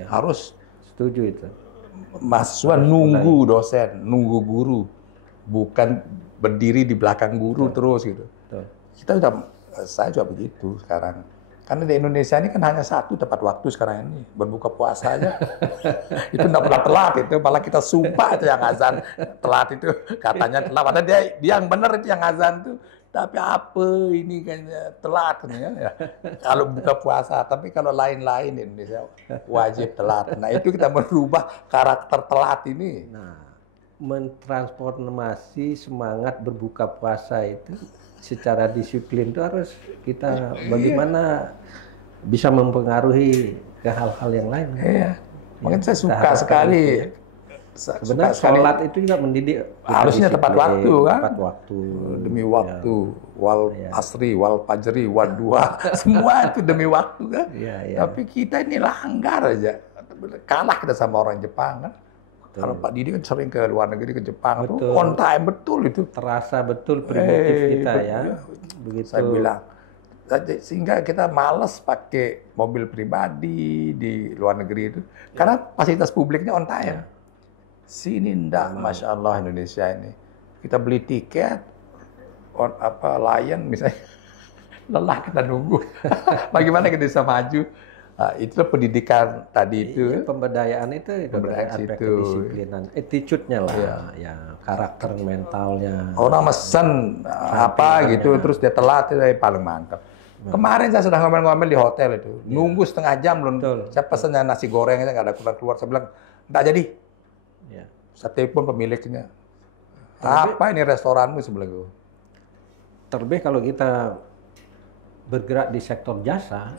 Harus setuju itu. Mahasiswa nunggu dosen, nunggu guru, bukan berdiri di belakang guru terus gitu. Saya juga begitu sekarang. Karena di Indonesia ini kan hanya 1 tepat waktu sekarang ini, berbuka puasa aja. Itu tidak pernah telat itu, malah kita sumpah itu yang azan telat itu, katanya telat. Padahal dia yang benar itu yang azan itu. Tapi apa ini kayaknya telat ya. Kalau buka puasa, tapi kalau lain-lain di Indonesia wajib telat. Nah, itu kita merubah karakter telat ini. Nah, mentransformasi semangat berbuka puasa itu secara disiplin itu harus kita bagaimana bisa mempengaruhi ke hal-hal yang lain. Makanya saya suka sekali. Sebenarnya sholat itu juga mendidik harusnya tepat waktu kan? Tepat waktu. Demi waktu, wal asri, wal fajri, wal duha, semua itu demi waktu kan? Tapi kita ini langgar aja, kalah kita sama orang Jepang kan? Kalau Pak Didi kan sering ke luar negeri, ke Jepang, tuh on time betul itu. Terasa betul primitif kita ya. Begitu. Saya bilang, sehingga kita malas pakai mobil pribadi di luar negeri itu, karena fasilitas publiknya on time. Sini enggak, Masya Allah Indonesia ini. Kita beli tiket, Lion misalnya, lelah kita nunggu. Bagaimana kita bisa maju? Itulah pendidikan tadi itu. Pemberdayaan itu aspek kedisiplinan, attitude-nya lah, ya karakter mentalnya. Orang mesen apa gitu, terus dia telat, itu paling mantap. Kemarin saya sedang ngomel-ngomel di hotel itu, nunggu setengah jam belum. Saya pesennya nasi goreng aja nggak ada keluar-keluar. Saya bilang nggak jadi. Saya telepon pemiliknya. Apa ini restoranmu sebelah gue? Terlebih kalau kita bergerak di sektor jasa,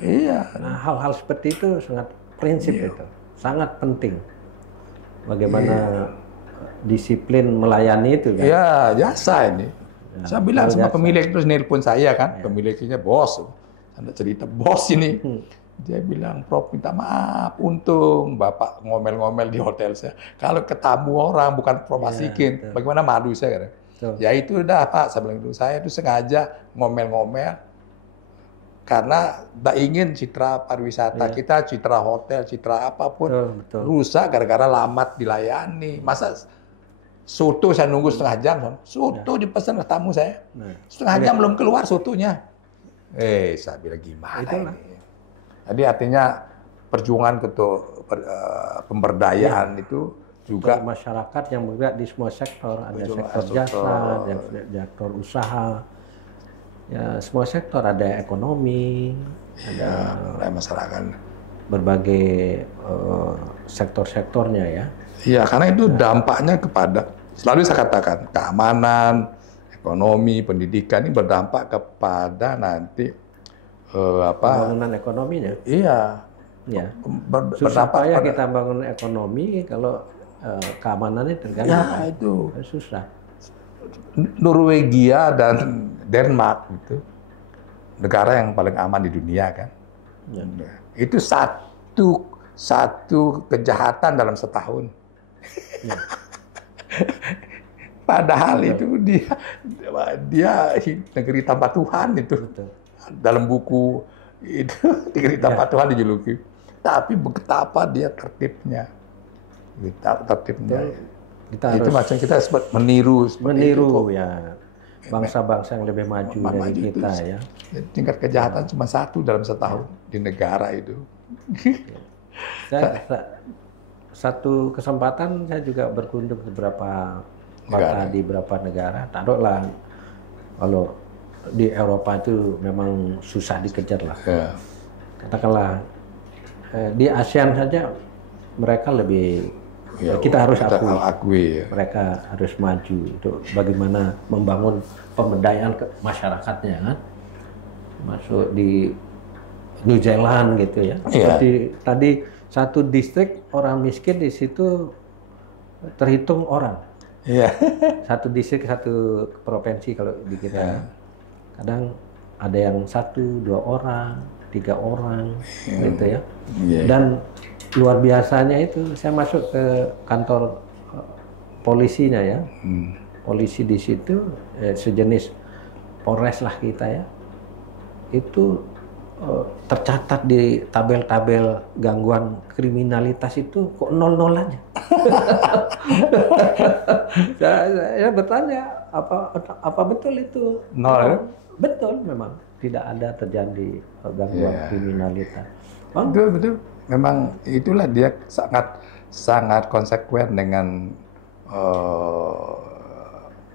nah, hal-hal seperti itu sangat prinsip itu, sangat penting. Bagaimana disiplin melayani itu kan? Iya, jasa ini. Saya bilang sama pemilik, terus nelpon saya kan, pemiliknya bos. Anda cerita bos ini. Dia bilang, Prof minta maaf, untung Bapak ngomel-ngomel di hotel saya. Kalau ketemu orang bukan Prof asikin, bagaimana madu saya kan? Ya itu udah Pak, saya bilang itu saya itu sengaja ngomel-ngomel. Karena tidak ingin citra pariwisata kita, citra hotel, citra apapun rusak gara-gara lambat dilayani. Masa soto saya nunggu setengah jam, soto dipesan ke tamu saya. Setengah jam belum keluar sotonya. Saya bilang gimana ini? Jadi artinya perjuangan pemberdayaan itu juga masyarakat yang bergerak di semua sektor, ada sektor jasa, ada sektor usaha. Ya, semua sektor, ada ekonomi, ada masyarakat, berbagai sektor-sektornya ya. Iya, karena itu dampaknya kepada, selalu saya katakan, keamanan, ekonomi, pendidikan ini berdampak kepada nanti pembangunan ekonominya. Iya. Ya. Susah ya kita bangun ekonomi kalau keamanannya terganggu. Ya, itu susah. Norwegia dan Denmark itu negara yang paling aman di dunia kan. Itu satu kejahatan dalam setahun. Padahal itu dia negeri tanpa Tuhan itu. Dalam buku itu negeri tanpa Tuhan dijuluki. Tapi betapa dia tertibnya. Kita itu macam kita meniru ya bangsa-bangsa yang lebih maju dari kita ya. Tingkat kejahatan cuma satu dalam setahun di negara itu. Satu kesempatan saya juga berkunjung ke beberapa kota di beberapa negara. Taruhlah kalau di Eropa itu memang susah dikejar lah. Katakanlah di ASEAN saja mereka lebih kita harus akui mereka harus maju untuk bagaimana membangun pemberdayaan ke masyarakatnya kan. Masuk di New Zealand gitu ya. Seperti tadi satu distrik orang miskin di situ terhitung orang. Satu distrik satu provinsi kalau di kita. Kadang ada yang 1, 2 orang, 3 orang gitu ya. Dan luar biasanya itu saya masuk ke kantor polisinya ya. Polisi di situ sejenis Polres lah kita ya. Itu tercatat di tabel-tabel gangguan kriminalitas itu kok 0 aja. Saya bertanya apa betul itu? 0? Betul, memang tidak ada terjadi gangguan kriminalitas. Betul. Memang itulah dia sangat konsekuen dengan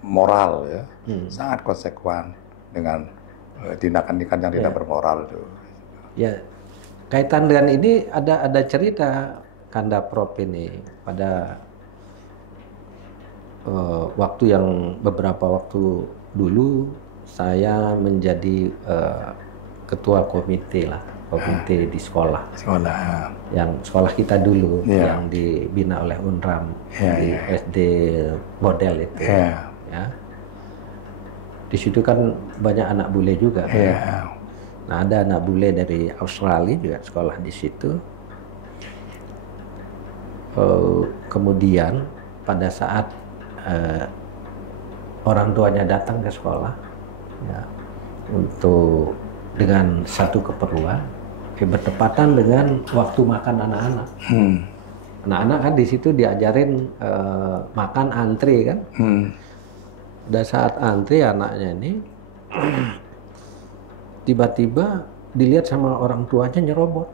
moral ya, sangat konsekuen dengan tindakan-tindakan yang tidak bermoral itu. Ya, kaitan dengan ini ada cerita Kanda Prof ini pada beberapa waktu dulu saya menjadi ketua komite di sekolah. Yang sekolah kita dulu yang dibina oleh UNRAM di SD model itu. Ya. Di situ kan banyak anak bule juga. Nah, ada anak bule dari Australia juga sekolah di situ. Kemudian pada saat orang tuanya datang ke sekolah ya, untuk dengan satu keperluan, bertepatan dengan waktu makan anak-anak. Anak-anak kan di situ diajarin makan antri kan. Pada saat antri anaknya ini tiba-tiba dilihat sama orang tuanya nyerobot,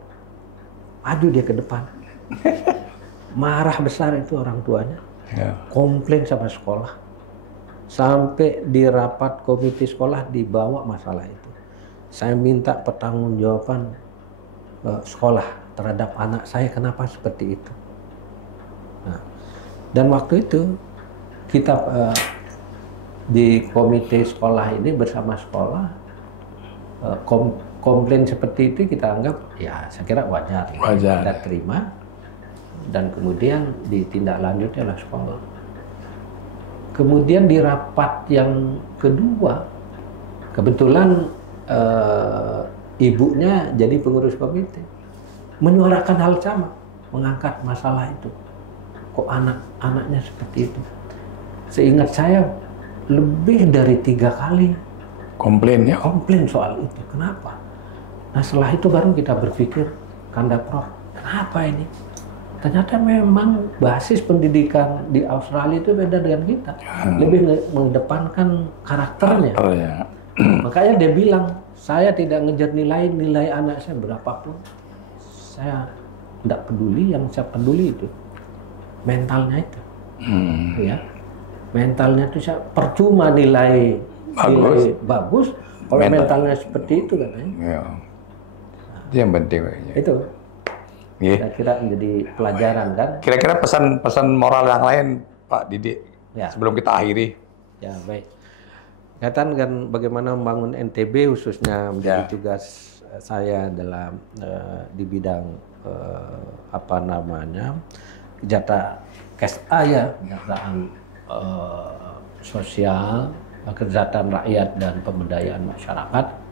maju dia ke depan. Marah besar itu orang tuanya, komplain sama sekolah. Sampai di rapat komite sekolah dibawa masalah itu. Saya minta pertanggungjawaban sekolah terhadap anak saya, kenapa seperti itu. Nah, dan waktu itu kita di komite sekolah ini bersama sekolah, komplain seperti itu kita anggap ya saya kira wajar. Kita terima dan kemudian ditindaklanjuti oleh sekolah. Kemudian di rapat yang kedua, kebetulan ibunya jadi pengurus komite, menyuarakan hal sama, mengangkat masalah itu. Kok anak-anaknya seperti itu? Seingat saya lebih dari 3 kali komplain soal itu. Kenapa? Nah setelah itu baru kita berpikir, Kanda Prof, kenapa ini? Ternyata memang basis pendidikan di Australia itu beda dengan kita. Lebih mengedepankan karakternya. Makanya dia bilang, saya tidak ngejar nilai anak saya berapapun. Saya tidak peduli, yang saya peduli itu mentalnya itu. Ya. Mentalnya itu saya percuma nilai bagus kalau mentalnya seperti itu katanya. Itu yang penting. Itu. Saya kira menjadi pelajaran kan. Kira-kira pesan moral yang lain Pak Didik sebelum kita akhiri. Ya baik. Kaitan kan bagaimana membangun NTB khususnya menjadi tugas saya dalam di bidang kesejahteraan sosial, kesejahteraan rakyat dan pemberdayaan masyarakat.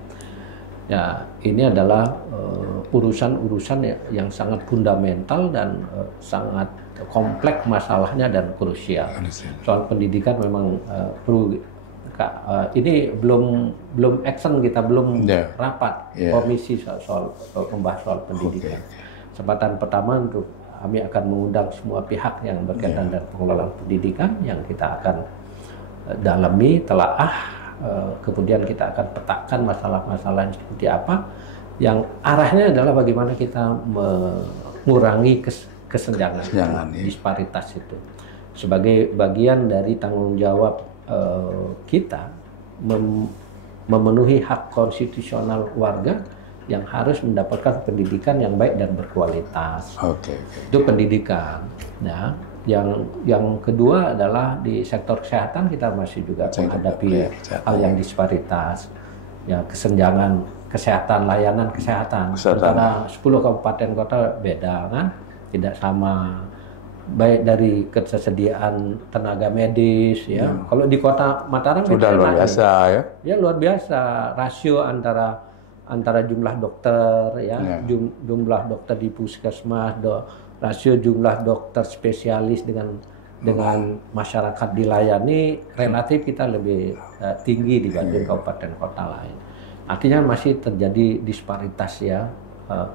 Ya, ini adalah urusan-urusan yang sangat fundamental dan sangat kompleks masalahnya dan krusial. Soal pendidikan memang perlu. Ini belum action, kita belum rapat komisi soal membahas soal pendidikan. Kesempatan pertama untuk kami akan mengundang semua pihak yang berkaitan dengan pengelolaan pendidikan yang kita akan dalami, telaah. Kemudian kita akan petakan masalah-masalah seperti apa yang arahnya adalah bagaimana kita mengurangi kesenjangan disparitas itu sebagai bagian dari tanggung jawab kita memenuhi hak konstitusional warga yang harus mendapatkan pendidikan yang baik dan berkualitas. Itu pendidikan. Ya. Yang kedua adalah di sektor kesehatan kita masih juga menghadapi hal yang disparitas, ya kesenjangan kesehatan, layanan kesehatan antara 10 kabupaten kota beda kan, tidak sama, baik dari ketersediaan tenaga medis ya. Kalau di kota Mataram sudah luar biasa ya luar biasa rasio antara jumlah dokter ya, jumlah dokter di puskesmas, rasio jumlah dokter spesialis dengan masyarakat dilayani relatif kita lebih tinggi dibanding kabupaten kota lain. Artinya masih terjadi disparitas ya,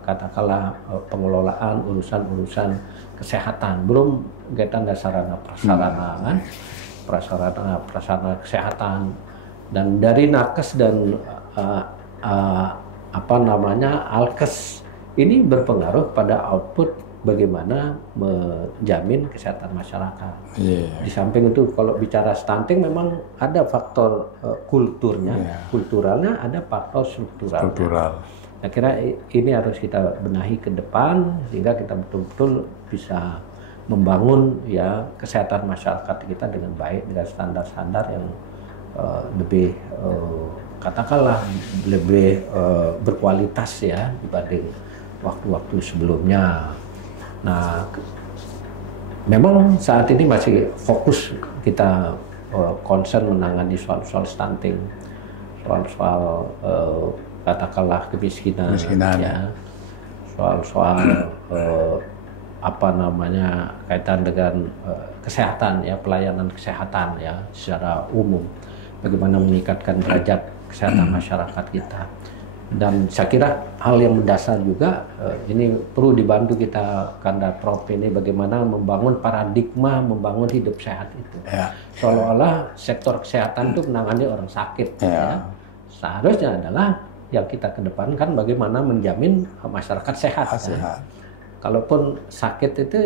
katakanlah pengelolaan urusan kesehatan, belum kaitan sarana prasarana kan, prasarana kesehatan, dan dari nakes dan alkes ini berpengaruh pada output bagaimana menjamin kesehatan masyarakat. Di samping itu kalau bicara stunting memang ada faktor kulturalnya, ada faktor struktural. Saya kira ini harus kita benahi ke depan sehingga kita betul-betul bisa membangun ya kesehatan masyarakat kita dengan baik, dengan standar-standar yang lebih katakanlah lebih berkualitas ya dibanding waktu-waktu sebelumnya. Nah, memang saat ini masih fokus kita concern menangani soal stunting, soal katakanlah kemiskinan. Ya, soal kaitan dengan kesehatan ya, pelayanan kesehatan ya secara umum, bagaimana meningkatkan derajat kesehatan masyarakat kita. Dan saya kira hal yang mendasar juga ini perlu dibantu kita Kanda Prof ini bagaimana membangun paradigma membangun hidup sehat itu. Seolah-olah sektor kesehatan itu menangani orang sakit. Ya. Seharusnya adalah yang kita kedepankan bagaimana menjamin masyarakat sehat. Kan? Kalaupun sakit itu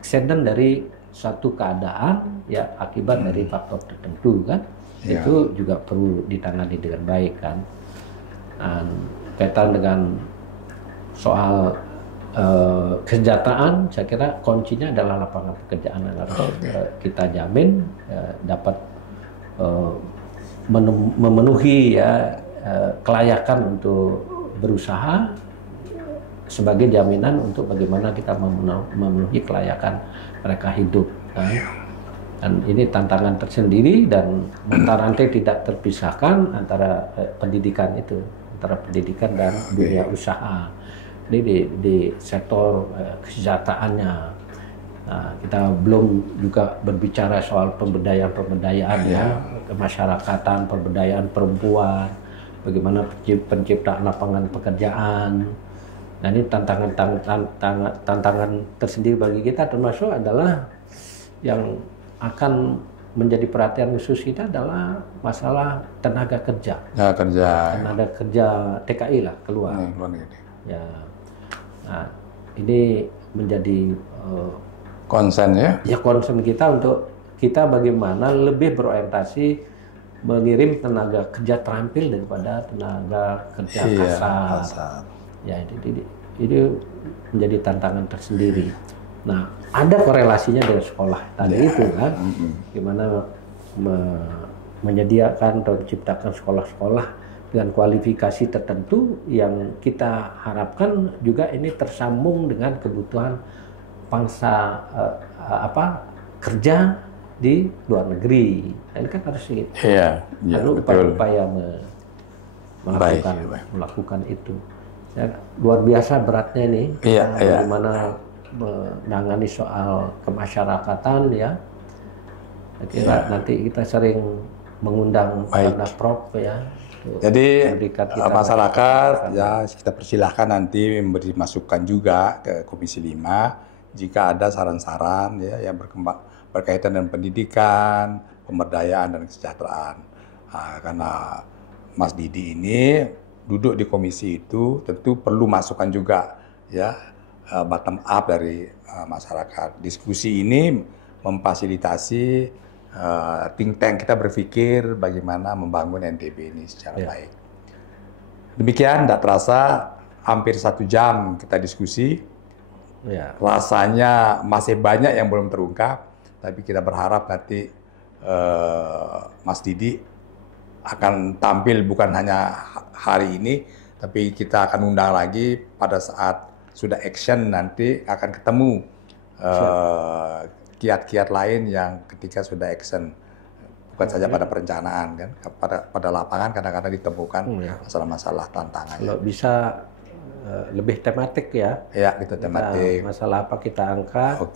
accident dari suatu keadaan ya akibat dari faktor tertentu kan, itu juga perlu ditangani dengan baik kan. Dan kaitan dengan soal kesejahteraan, saya kira kuncinya adalah lapangan pekerjaan yang harus kita jamin dapat memenuhi ya kelayakan untuk berusaha sebagai jaminan untuk bagaimana kita memenuhi kelayakan mereka hidup. Kan? Dan ini tantangan tersendiri dan mata rantai tidak terpisahkan antara pendidikan itu, antara pendidikan dan dunia usaha. Ini di sektor kesejahteraannya. Nah, kita belum juga berbicara soal pemberdayaan ya, kemasyarakatan, pemberdayaan perempuan, bagaimana penciptaan lapangan pekerjaan. Nah, ini tantangan tersendiri bagi kita, termasuk adalah yang akan menjadi perhatian khusus kita adalah masalah tenaga kerja. Tenaga kerja TKI lah keluar. Ya. Nah, ini menjadi konsen ya? Ya konsen kita untuk kita bagaimana lebih berorientasi mengirim tenaga kerja terampil daripada tenaga kerja kasar. Ya ini menjadi tantangan tersendiri. Nah, ada korelasinya dengan sekolah tadi itu kan, gimana menyediakan atau menciptakan sekolah-sekolah dengan kualifikasi tertentu yang kita harapkan juga ini tersambung dengan kebutuhan bangsa kerja di luar negeri. Ini kan harus upaya-upaya melakukan itu. Ya, luar biasa beratnya nih. Bagaimana menangani soal kemasyarakatan ya. Saya kira nanti kita sering mengundang Anda Prof ya. Jadi masyarakat ya kita persilahkan nanti memberi masukan juga ke Komisi 5 jika ada saran-saran ya yang berkaitan dengan pendidikan, pemberdayaan dan kesejahteraan. Karena Mas Didi ini duduk di komisi itu tentu perlu masukan juga ya bottom up dari masyarakat. Diskusi ini memfasilitasi think tank kita berpikir bagaimana membangun NTB ini secara baik. Demikian, tidak terasa hampir 1 jam kita diskusi. Rasanya masih banyak yang belum terungkap, tapi kita berharap nanti Mas Didi akan tampil bukan hanya hari ini, tapi kita akan undang lagi pada saat sudah action nanti akan ketemu kiat-kiat lain yang ketika sudah action, bukan saja pada perencanaan kan, pada lapangan kadang-kadang ditemukan masalah-masalah tantangan. Kalau bisa lebih tematik ya. Ya, gitu tematik. Masalah apa kita angkat.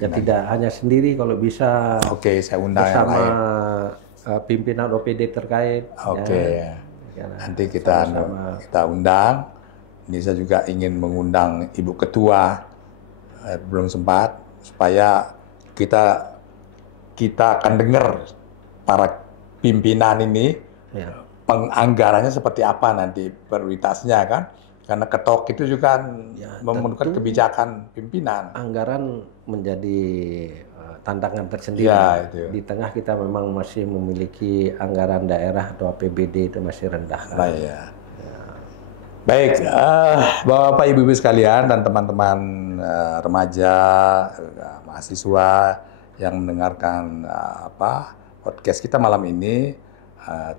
Ya tidak hanya sendiri, kalau bisa. Saya undang bersama yang lain. Pimpinan OPD terkait. Nanti kita undang. Ini saya juga ingin mengundang Ibu Ketua, belum sempat, supaya kita akan dengar para pimpinan ini penganggarannya seperti apa nanti prioritasnya kan, karena ketok itu juga memerlukan kebijakan pimpinan. Anggaran menjadi tantangan tersendiri. Di tengah kita memang masih memiliki anggaran daerah atau APBD itu masih rendah. Baik, Bapak Ibu sekalian dan teman-teman remaja, mahasiswa yang mendengarkan podcast kita malam ini,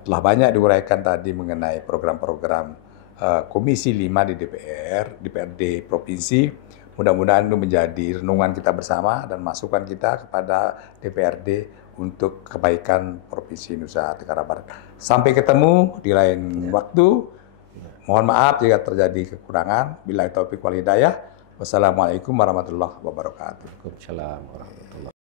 telah banyak diuraikan tadi mengenai program-program Komisi 5 di DPRD Provinsi. Mudah-mudahan itu menjadi renungan kita bersama dan masukan kita kepada DPRD untuk kebaikan Provinsi Nusa Tenggara Barat. Sampai ketemu di lain waktu. Mohon maaf jika terjadi kekurangan. Billahi taufiq wal hidayah. Wassalamualaikum warahmatullahi wabarakatuh. Waalaikumsalam warahmatullahi wabarakatuh.